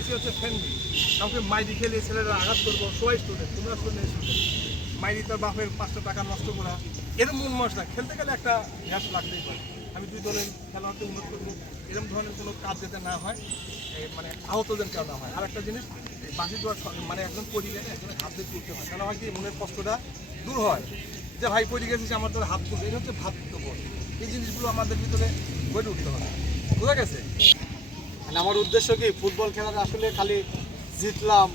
এসে হচ্ছে ফ্রেন্ডলি কাউকে মাইরি খেলে ছেলেরা আঘাত করব, সবাই স্টুডেন্ট তোমরা স্টুডেন্ট স্টুডেন্ট মাইরি তার বাপের পাঁচশো টাকা নষ্ট করা এরকম মন না। খেলতে গেলে একটা গ্যাস লাগতেই পারে। আমি দুই দলের খেলোয়াড়কে উন্নত করব এরকম ধরনের কোনো কাজ যাতে না হয় মানে আহতদের না হয়। আর একটা জিনিস বাসি দেওয়ার মানে একজন পড়ি গেলে একজনের হাত দিয়ে তুলতে হয়। তাহলে হয় কি, মনের কষ্টটা দূর হয়। যে ভাই পড়ে গেছিস, আমার তোর হাত তুলবে এটা হচ্ছে ভাতৃত্ববোধ। এই জিনিসগুলো আমাদের ভিতরে গড়ে উঠতে হবে। বোঝা গেছে? মানে আমার উদ্দেশ্য কি ফুটবল খেলার আসলে খালি জিতলাম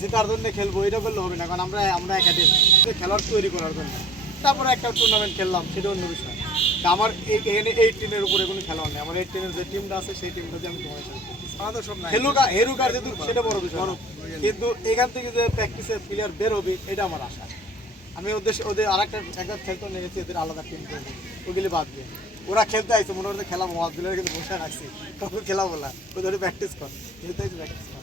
জেতার জন্য খেলব এটা করলে হবে না কারণ আমরা আমরা একাডেমি খেলার তৈরি করার জন্য। তারপরে একটা টুর্নামেন্ট খেললাম সেটা অন্য বিষয়। আমার এই এখানে এই টিমের উপরে কোনো খেলোয়াড় নেই। আমার এই টিমের যে টিমটা আছে সেই টিমটা দিয়ে আমি তোমার সাথে খেলুক হেরুক আর যেহেতু সেটা বড় বিষয় কিন্তু এখান থেকে যে প্র্যাকটিসে প্লেয়ার বের হবে এটা আমার আশা। আমি ওদের ওদের আর একটা একবার খেলতে নিয়েছি এদের আলাদা টিম করব ওগুলি বাদ দিয়ে। ওরা খেলতে আইছে, মনে হচ্ছে খেলা মহাদ দিলে কিন্তু বসে রাখছি। কখন খেলা বলা ওদের প্র্যাকটিস কর খেলতে আইছে প্র্যাকটিস কর।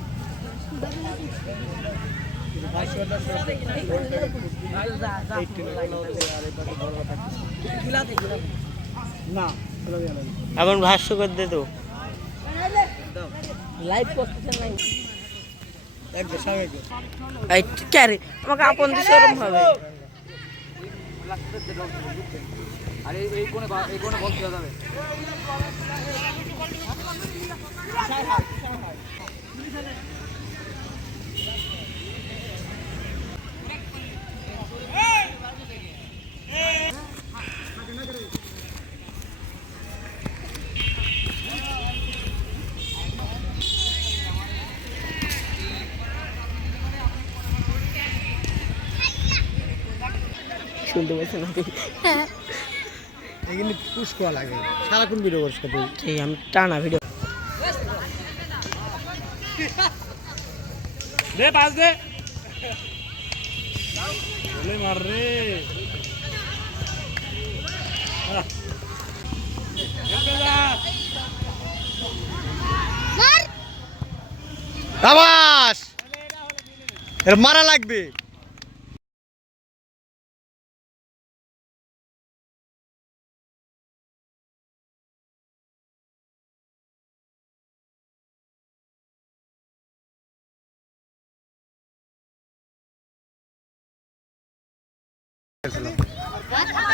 এখন ভাষ্য করে দে তো। লাইভ করতেছেন নাই এক সামনে এই ক্যারে আমাকে এরকম ভাবে শুনতে পাচ্ছি না এখানে পুশ করা লাগে। সারাক্ষণ ভিডিও করিস তুই এই আমি টানা ভিডিও দে পাস দে। বলে মার রে। মারা লাগবে।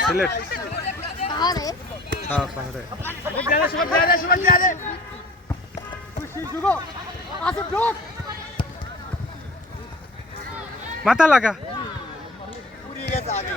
সিলেট। হ্যাঁ পাহাড়ে। মাথা লাগা। পুড়িয়ে গেছে আগে।